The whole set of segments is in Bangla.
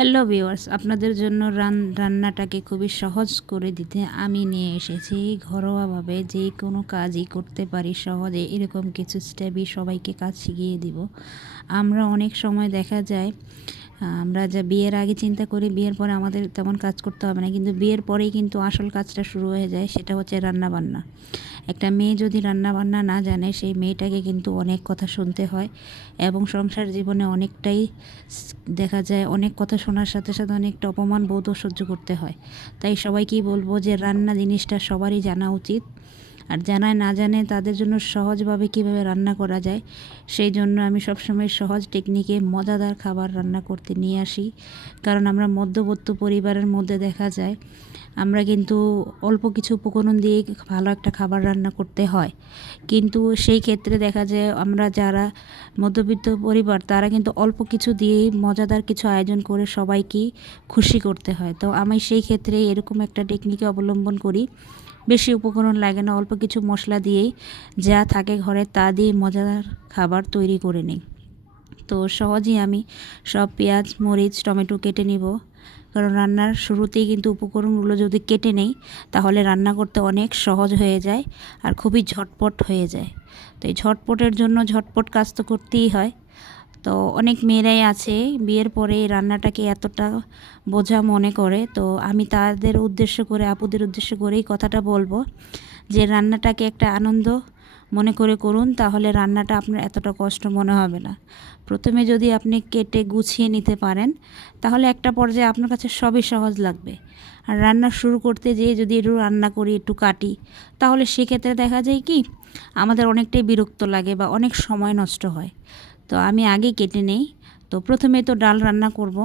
হ্যালো ভিওয়ার্স আপনাদের জন্য রান, রান্নাটাকে খুবই সহজ করে দিতে আমি নিয়ে এসেছি। ঘরোয়াভাবে যে কোনো কাজই করতে পারি সহজে, এরকম কিছু স্টেপই সবাইকে কাজ শিখিয়ে দিব। আমরা অনেক সময় দেখা যায় আমরা যা বিয়ের আগে চিন্তা করি, বিয়ের পরে আমাদের তেমন কাজ করতে হবে না। কিন্তু বিয়ের পরেই কিন্তু আসল কাজটা শুরু হয়ে যায়, সেটা হচ্ছে রান্না বান্না একটা মেয়ে যদি রান্না বান্না না জানে, সেই মেয়েটাকে কিন্তু অনেক কথা শুনতে হয় এবং সংসার জীবনে অনেকটাই দেখা যায় অনেক কথা শোনার সাথে সাথে অনেকটা অপমান বোধও সহ্য করতে হয়। তাই সবাইকেই বলব যে রান্না জিনিসটা সবারই জানা উচিত। আর জানায় না জানে তাদের জন্য সহজভাবে কীভাবে রান্না করা যায়, সেই জন্য আমি সবসময় সহজ টেকনিকে মজাদার খাবার রান্না করতে নিয়ে আসি। কারণ আমরা মধ্যবর্তী পরিবারের মধ্যে দেখা যায়, আমরা কিন্তু অল্প কিছু উপকরণ দিয়ে ভালো একটা খাবার রান্না করতে হয়। কিন্তু সেই ক্ষেত্রে দেখা যায় আমরা যারা মধ্যবিত্ত পরিবার, তারা কিন্তু অল্প কিছু দিয়েই মজাদার কিছু আয়োজন করে সবাইকে খুশি করতে হয়। তো আমি সেই ক্ষেত্রে এরকম একটা টেকনিকে অবলম্বন করি বেশি উপকরণ লাগে না, অল্প কিছু মশলা দিয়েই যা থাকে ঘরে তা দিয়ে মজাদার খাবার তৈরি করে নিই। তো সহজেই আমি সব পেঁয়াজ, মরিচ, টমেটো কেটে নিব। কারণ রান্নার শুরুতেই কিন্তু উপকরণগুলো যদি কেটে নেই, তাহলে রান্না করতে অনেক সহজ হয়ে যায় আর খুবই ঝটপট হয়ে যায়। তো এই ঝটপটের জন্য ঝটপট কাজ তো করতেই হয়। তো অনেক মেয়েরাই আছে, বিয়ের পরে এই রান্নাটাকে এতটা বোঝা মনে করে। তো আমি তাদের উদ্দেশ্য করে, আপুদের উদ্দেশ্য করেই কথাটা বলব যে রান্নাটাকে একটা আনন্দ মনে করে করুন, তাহলে রান্নাটা আপনার এতটা কষ্ট মনে হবে না। প্রথমে যদি আপনি কেটে গুছিয়ে নিতে পারেন, তাহলে একটা পর্যায়ে আপনার কাছে সবই সহজ লাগবে। আর রান্না শুরু করতে যেয়ে যদি একটু রান্না করি, একটু কাটি, তাহলে সেক্ষেত্রে দেখা যায় কি, আমাদের অনেকটাই বিরক্ত লাগে বা অনেক সময় নষ্ট হয়। তো আমি আগে কেটে নেই। তো প্রথমে তো ডাল রান্না করব।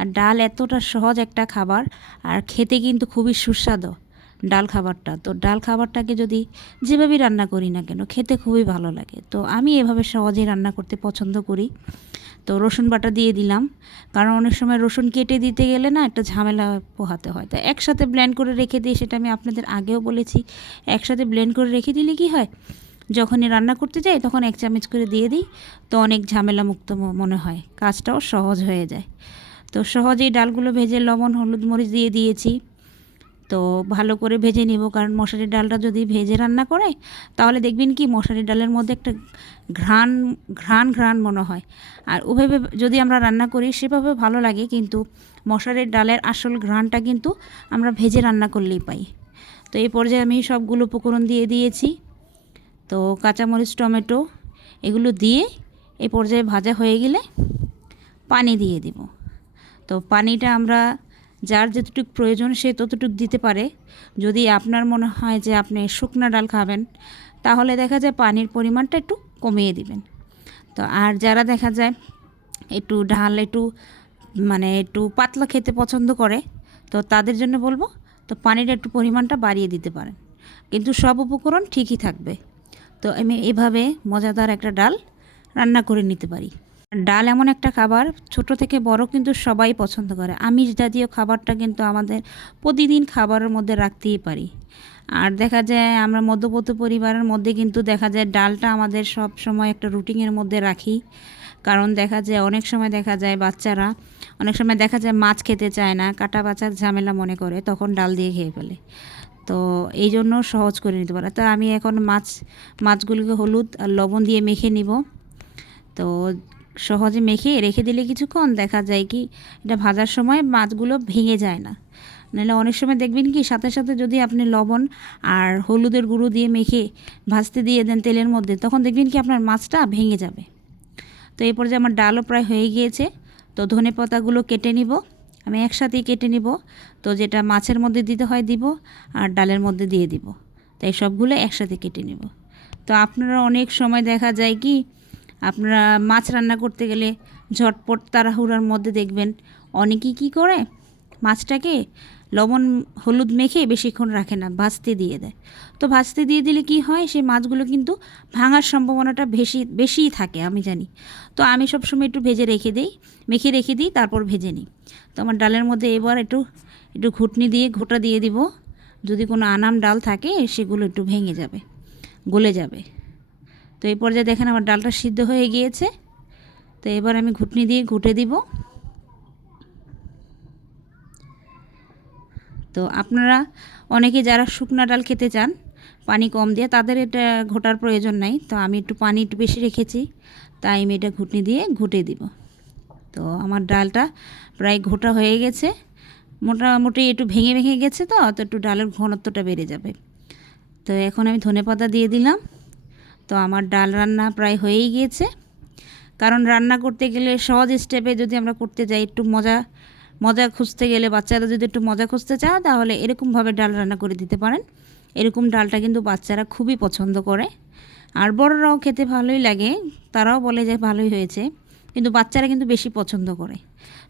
আর ডাল এতটা সহজ একটা খাবার, আর খেতে কিন্তু খুবই সুস্বাদু ডাল খাবারটা। তো ডাল খাবারটাকে যদি যেভাবেই রান্না করি না কেন, খেতে খুবই ভালো লাগে। তো আমি এভাবে সহজেই রান্না করতে পছন্দ করি। তো রসুন বাটা দিয়ে দিলাম। কারণ অনেক সময় রসুন কেটে দিতে গেলে না একটা ঝামেলা পোহাতে হয়। তো একসাথে ব্লেন্ড করে রেখে দিই সেটা আমি আপনাদের আগেও বলেছি, একসাথে ব্লেন্ড করে রেখে দিলে কি হয়? যখনই রান্না করতে যাই, তখন এক চামচ করে দিয়ে দিই। তো অনেক ঝামেলা মুক্ত মনে হয়। কাজটাও সহজ হয়ে যায়। তো সহজেই ডালগুলো ভেজে লবণ, হলুদ, মরিচ দিয়ে দিয়েছি। তো ভালো করে ভেজে নিব, কারণ মশারির ডালটা যদি ভেজে রান্না করে, তাহলে দেখবেন কি মশারির ডালের মধ্যে একটা ঘ্রাণ ঘ্রাণ ঘ্রাণ মনে হয়। আর ওভাবে যদি আমরা রান্না করি, সেভাবে ভালো লাগে, কিন্তু মশারির ডালের আসল ঘ্রাণটা কিন্তু আমরা ভেজে রান্না করলেই পাই। তো এই পর্যায়ে আমি সবগুলো উপকরণ দিয়ে দিয়েছি। তো কাঁচামরিচ, টমেটো এগুলো দিয়ে এই পর্যায়ে ভাজা হয়ে গেলে পানি দিয়ে দিব। তো পানিটা আমরা যার যতটুকু প্রয়োজন সে ততটুকু দিতে পারে। যদি আপনার মনে হয় যে আপনি শুকনা ডাল খাবেন, তাহলে দেখা যায় পানির পরিমাণটা একটু কমিয়ে দিবেন। তো আর যারা দেখা যায় একটু ডাল একটু মানে একটু পাতলা খেতে পছন্দ করে, তো তাদের জন্য বলব তো পানির একটু পরিমাণটা বাড়িয়ে দিতে পারেন। কিন্তু সব উপকরণ ঠিকই থাকবে। তো আমি এভাবে মজাদার একটা ডাল রান্না করে নিতে পারি। ডাল এমন একটা খাবার, ছোট থেকে বড় কিন্তু সবাই পছন্দ করে। আমিষ জাতীয় খাবারটা কিন্তু আমাদের প্রতিদিন খাবারের মধ্যে রাখতেই পারি। আর দেখা যায় আমরা মধ্যপত্য পরিবারের মধ্যে কিন্তু দেখা যায় ডালটা আমাদের সব সময় একটা রুটিনের মধ্যে রাখি। কারণ দেখা যায় অনেক সময় দেখা যায় বাচ্চারা, অনেক সময় দেখা যায় মাছ খেতে চায় না, কাটা বাচার ঝামেলা মনে করে, তখন ডাল দিয়ে খেয়ে ফেলে। তো এই জন্য সহজ করে নিতে পারে। তো আমি এখন মাছ, মাছগুলিকে হলুদ আর লবণ দিয়ে মেখে নিব। তো সহজে মেখে রেখে দিলে কিছুক্ষণ দেখা যায় কি এটা ভাজার সময় মাছগুলো ভেঙে যায় না। নাহলে অনেক সময় দেখবেন কি সাথে সাথে যদি আপনি লবণ আর হলুদের গুঁড়ো দিয়ে মেখে ভাজতে দিয়ে দেন তেলের মধ্যে, তখন দেখবেন কি আপনার মাছটা ভেঙে যাবে। তো এই পর্যায়ে আমার ডালও প্রায় হয়ে গিয়েছে। তো ধনে পাতাগুলো কেটে নিব। আমি একসাথেই কেটে নিব। তো যেটা মাছের মধ্যে দিতে হয় দিব, আর ডালের মধ্যে দিয়ে দিব। তাই সবগুলো একসাথে কেটে নিব। তো আপনারা অনেক সময় দেখা যায় কি, আপনারা মাছ রান্না করতে গেলে ঝটপট তাড়াহুড়ার মধ্যে দেখবেন অনেকেই কি করে মাছটাকে লবণ, হলুদ মেখে বেশিক্ষণ রাখে না, ভাজতে দিয়ে দেয়। তো ভাজতে দিয়ে দিলে কি হয়, সেই মাছগুলো কিন্তু ভাঙার সম্ভাবনাটা বেশি, বেশিই থাকে, আমি জানি। তো আমি সবসময় একটু ভেজে রেখে দিই, মেখে রেখে দিই, তারপর ভেজে নিই। তো আমার ডালের মধ্যে এবার একটু একটু ঘুটনি দিয়ে, ঘোটা দিয়ে দিব। যদি কোনো আনাম ডাল থাকে, সেগুলো একটু ভেঙে যাবে, গলে যাবে। তো এই পর্যায়ে দেখেন আমার ডালটা সিদ্ধ হয়ে গিয়েছে। তো এবার আমি ঘুটনি দিয়ে, ঘুটে দিব। তো আপনারা অনেকে যারা শুকনা ডাল খেতে চান, পানি কম দিয়ে, তাদের এটা ঘোটার প্রয়োজন নাই। তো আমি একটু পানি একটু বেশি রেখেছি, তাই আমি এটা ঘুটনি দিয়ে ঘুটে দিব। তো আমার ডালটা প্রায় ঘোটা হয়ে গেছে। মোটামুটি একটু ভেঙে ভেঙে গেছে তো তো একটু ডালের ঘনত্বটা বেড়ে যাবে। তো এখন আমি ধনেপাতা দিয়ে দিলাম। তো আমার ডাল রান্না প্রায় হয়েই গিয়েছে। কারণ রান্না করতে গেলে সহজ স্টেপে যদি আমরা করতে যাই, একটু মজা মজা খুঁজতে গেলে বাচ্চারা যদি একটু মজা খুঁজতে চায়, তাহলে এরকমভাবে ডাল রান্না করে দিতে পারেন। এরকম ডালটা কিন্তু বাচ্চারা খুবই পছন্দ করে। আর বড়রাও খেতে ভালোই লাগে, তারাও বলে যে ভালোই হয়েছে, কিন্তু বাচ্চারা কিন্তু বেশি পছন্দ করে।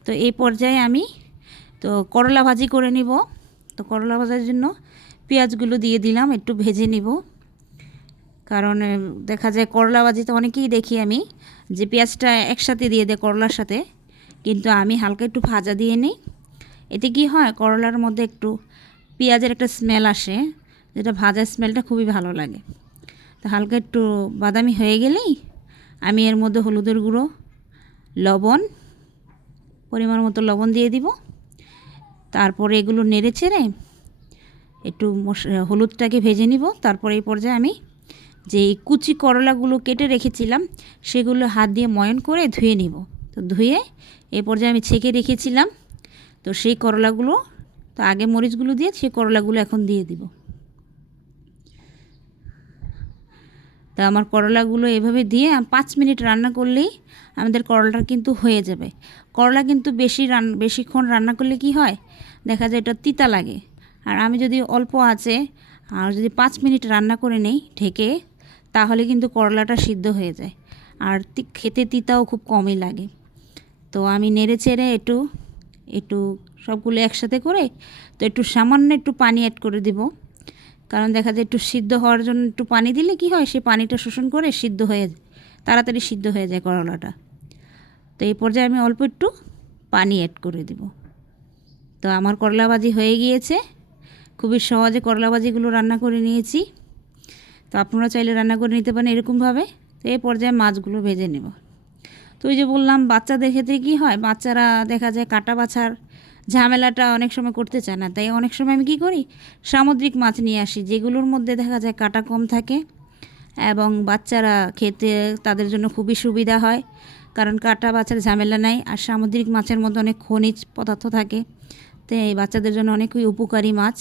তো এই পর্যায়ে আমি, তো করলা ভাজি করে নিব। তো করলা ভাজার জন্য পেঁয়াজগুলো দিয়ে দিলাম, একটু ভেজে নিব। কারণ, দেখা যায় করলা ভাজিতে অনেকেই দেখি আমি, যে পেঁয়াজটা একসাথে দিয়ে দেয় করলার সাথে। কিন্তু আমি হালকা একটু ভাজা দিয়ে নিই। এতে কি হয়, করলার মধ্যে একটু পেঁয়াজের একটা স্মেল আসে, যেটা ভাজার স্মেলটা খুবই ভালো লাগে। তো হালকা একটু বাদামি হয়ে গেলেই আমি এর মধ্যে হলুদের গুঁড়ো, লবণ, পরিমাণ মতো লবণ দিয়ে দিব। তারপরে এগুলো নেড়ে চেড়ে একটু হলুদটাকে ভেজে নিব। তারপরে এই পর্যায়ে আমি যে কুচি করলাগুলো কেটে রেখেছিলাম, সেগুলো হাত দিয়ে ময়ন করে ধুয়ে নিব। তো ধুয়ে এই পর্যায়ে আমি ছেঁকে রেখেছিলাম। তো সেই করলাগুলো, তো আগে মরিচগুলো দিয়ে সেই করলাগুলো এখন দিয়ে দিব। তো আমার করলাগুলো এভাবে দিয়ে পাঁচ মিনিট রান্না করলেই আমাদের করলাটা কিন্তু হয়ে যাবে। করলা কিন্তু বেশি রান, বেশিক্ষণ রান্না করলে কি হয়? দেখা যায় এটা তিতা লাগে। আর আমি যদি অল্প আছে, আর যদি পাঁচ মিনিট রান্না করে নেই ঢেকে, তাহলে কিন্তু করলাটা সিদ্ধ হয়ে যায়। আর খেতে তিতাও খুব কমই লাগে। তো আমি নেড়ে চেড়ে একটু একটু সবগুলো একসাথে করে, তো একটু সামান্য একটু পানি অ্যাড করে দিব। কারণ দেখা যায় একটু সিদ্ধ হওয়ার জন্য একটু পানি দিলে কি হয়, সে পানিটা শোষণ করে সিদ্ধ হয়ে তাড়াতাড়ি সিদ্ধ হয়ে যায় করলাটা। তো এই পর্যায়ে আমি অল্প একটু পানি অ্যাড করে দিব। তো আমার করলা ভাজি হয়ে গিয়েছে, খুবই সহজে করলা ভাজিগুলো রান্না করে নিয়েছি। তো আপনারা চাইলে রান্না করে নিতে পারেন এরকমভাবে। তো এই পর্যায়ে মাছগুলো ভেজে নেব। তো ওই যে বললাম, বাচ্চাদের ক্ষেত্রে কি হয়? বাচ্চারা দেখা যায় কাটা বাছার ঝামেলাটা অনেক সময় করতে চায় না। তাই অনেক সময় আমি কী করি? সামুদ্রিক মাছ নিয়ে আসি, যেগুলোর মধ্যে দেখা যায় কাটা কম থাকে এবং বাচ্চারা খেতে তাদের জন্য খুবই সুবিধা হয়। কারণ কাটা বাচ্চার ঝামেলা নাই আর সামুদ্রিক মাছের মধ্যে অনেক খনিজ পদার্থ থাকে। তাই এই বাচ্চাদের জন্য অনেকই উপকারী মাছ।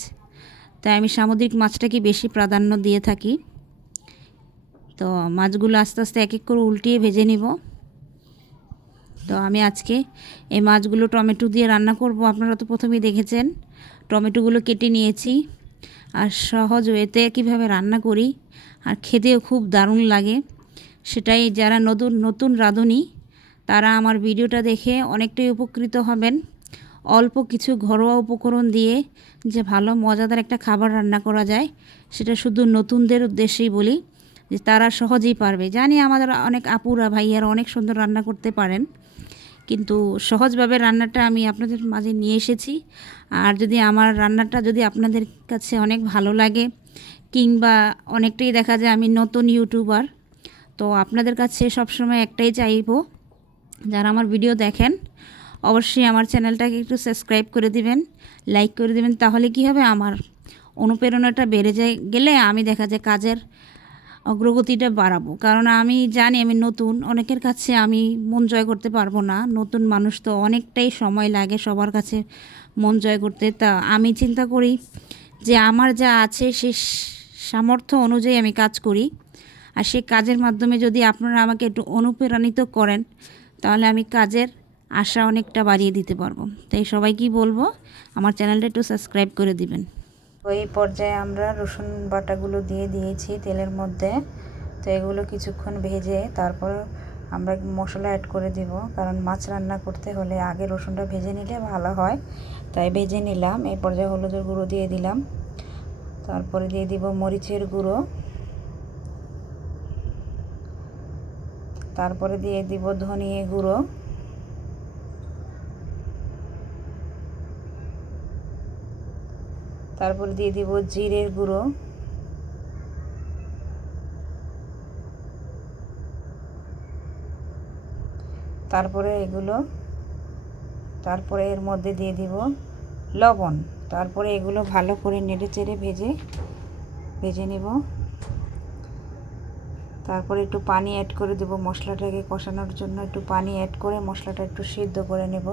তাই আমি সামুদ্রিক মাছটাকে বেশি প্রাধান্য দিয়ে থাকি। তো মাছগুলো আস্তে আস্তে এক এক করে উল্টিয়ে ভেজে নিব। তো আমি আজকে এই মাছগুলো টমেটো দিয়ে রান্না করব। আপনারা তো প্রথমেই দেখেছেন, টমেটোগুলো কেটে নিয়েছি। আর সহজ ওয়েতে কীভাবে রান্না করি আর খেতেও খুব দারুণ লাগে। সেটাই যারা নতুন নতুন রাঁধুনি, তারা আমার ভিডিওটা দেখে অনেকটাই উপকৃত হবেন। অল্প কিছু ঘরোয়া উপকরণ দিয়ে যে ভালো, মজাদার একটা খাবার রান্না করা যায়, সেটা শুধু নতুনদের উদ্দেশ্যেই বলি, যে তারা সহজেই পারবে। জানি আমাদের অনেক আপুরা, ভাইয়ারা অনেক সুন্দর রান্না করতে পারেন। কিন্তু সহজভাবে রান্নাটা আমি আপনাদের মাঝে নিয়ে এসেছি। আর যদি আমার রান্নাটা যদি আপনাদের কাছে অনেক ভালো লাগে কিংবা অনেকটাই দেখা যায় আমি নতুন ইউটিউবার, তো আপনাদের কাছে সবসময় একটাই চাইব, যারা আমার ভিডিও দেখেন, অবশ্যই আমার চ্যানেলটাকে একটু সাবস্ক্রাইব করে দিবেন, লাইক করে দিবেন, তাহলে কি হবে? আমার অনুপ্রেরণাটা বেড়ে যায়, গেলে আমি দেখা যায় কাজের অগ্রগতিটা বাড়াবো। কারণ আমি জানি আমি নতুন, অনেকের কাছে আমি মন জয় করতে পারব না। নতুন মানুষ তো অনেকটাই সময় লাগে সবার কাছে মন জয় করতে। তা আমি চিন্তা করি যে আমার যা আছে সে সামর্থ্য অনুযায়ী আমি কাজ করি। আর সে কাজের মাধ্যমে যদি আপনারা আমাকে একটু অনুপ্রাণিত করেন, তাহলে আমি কাজের আশা অনেকটা বাড়িয়ে দিতে পারব। তাই সবাইকেই বলব, আমার চ্যানেলটা একটু সাবস্ক্রাইব করে দিবেন। ওই পর্যায়ে আমরা রসুন বাটাগুলো দিয়ে দিয়েছি তেলের মধ্যে। তো এগুলো কিছুক্ষণ ভেজে তারপর আমরা মশলা অ্যাড করে দিব। কারণ মাছ রান্না করতে হলে আগে রসুনটা ভেজে নিলে ভালো হয়। তাই ভেজে নিলাম। এই পর্যায়ে হলুদের গুঁড়ো দিয়ে দিলাম। তারপরে দিয়ে দিব মরিচের গুঁড়ো। তারপরে দিয়ে দিব ধনিয়ে গুঁড়ো। তারপরে দিয়ে দিব জিরের গুঁড়ো। তারপরে এগুলো, তারপরে এর মধ্যে দিয়ে দিব লবণ। তারপরে এগুলো ভালো করে নেড়ে চেড়ে ভেজে ভেজে নেব। তারপরে একটু পানি অ্যাড করে দেব মশলাটাকে কষানোর জন্য। একটু পানি অ্যাড করে মশলাটা একটু সিদ্ধ করে নেব।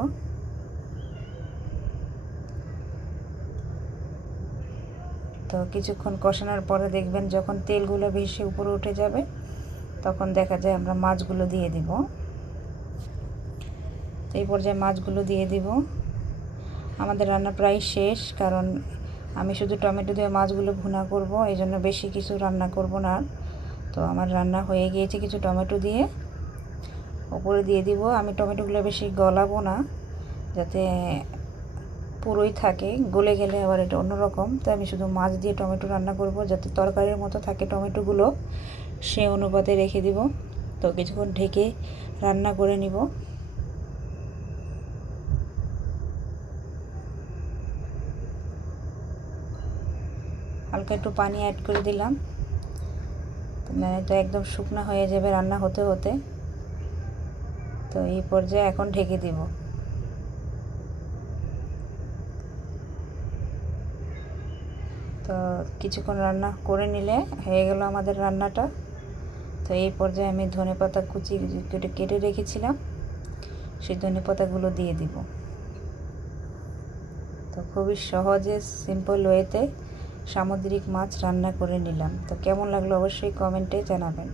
তো কিছুক্ষণ কষানোর পরে দেখবেন যখন তেলগুলো ভেসে উপরে উঠে যাবে, তখন দেখা যায় আমরা মাছগুলো দিয়ে দিব। এই পর্যায়ে মাছগুলো দিয়ে দিব। আমাদের রান্না প্রায় শেষ, কারণ আমি শুধু টমেটো দিয়ে মাছগুলো ভুনা করব, এই জন্য বেশি কিছু রান্না করব না। তো আমার রান্না হয়ে গিয়েছে কিছু টমেটো দিয়ে। ওপরে দিয়ে দিব। আমি টমেটোগুলো বেশি গলাবো না, যাতে পুরোই থাকে, গলে গেলে আবার এটা অন্যরকম। তো আমি শুধু মাছ দিয়ে টমেটো রান্না করব, যাতে তরকারির মতো থাকে টমেটোগুলো, সে অনুপাতে রেখে দিব। তো কিছুক্ষণ ঢেকে রান্না করে নিব। হালকা একটু পানি অ্যাড করে দিলাম। মানে তো একদম শুকনো হয়ে যাবে রান্না হতে হতে। তো এই পর্যায়ে এখন ঢেকে দিব। তো কিছুক্ষণ রান্না করে নিলে হয়ে গেল আমাদের রান্নাটা। তো এই পর্যায়ে আমি ধনে পাতা কুচি কেটে কেটে রেখেছিলাম। সেই ধনে পাতাগুলো দিয়ে দিব। তো খুবই সহজে সিম্পল ওয়েতে সামুদ্রিক মাছ রান্না করে নিলাম। তো কেমন লাগল অবশ্যই কমেন্টে জানাবেন।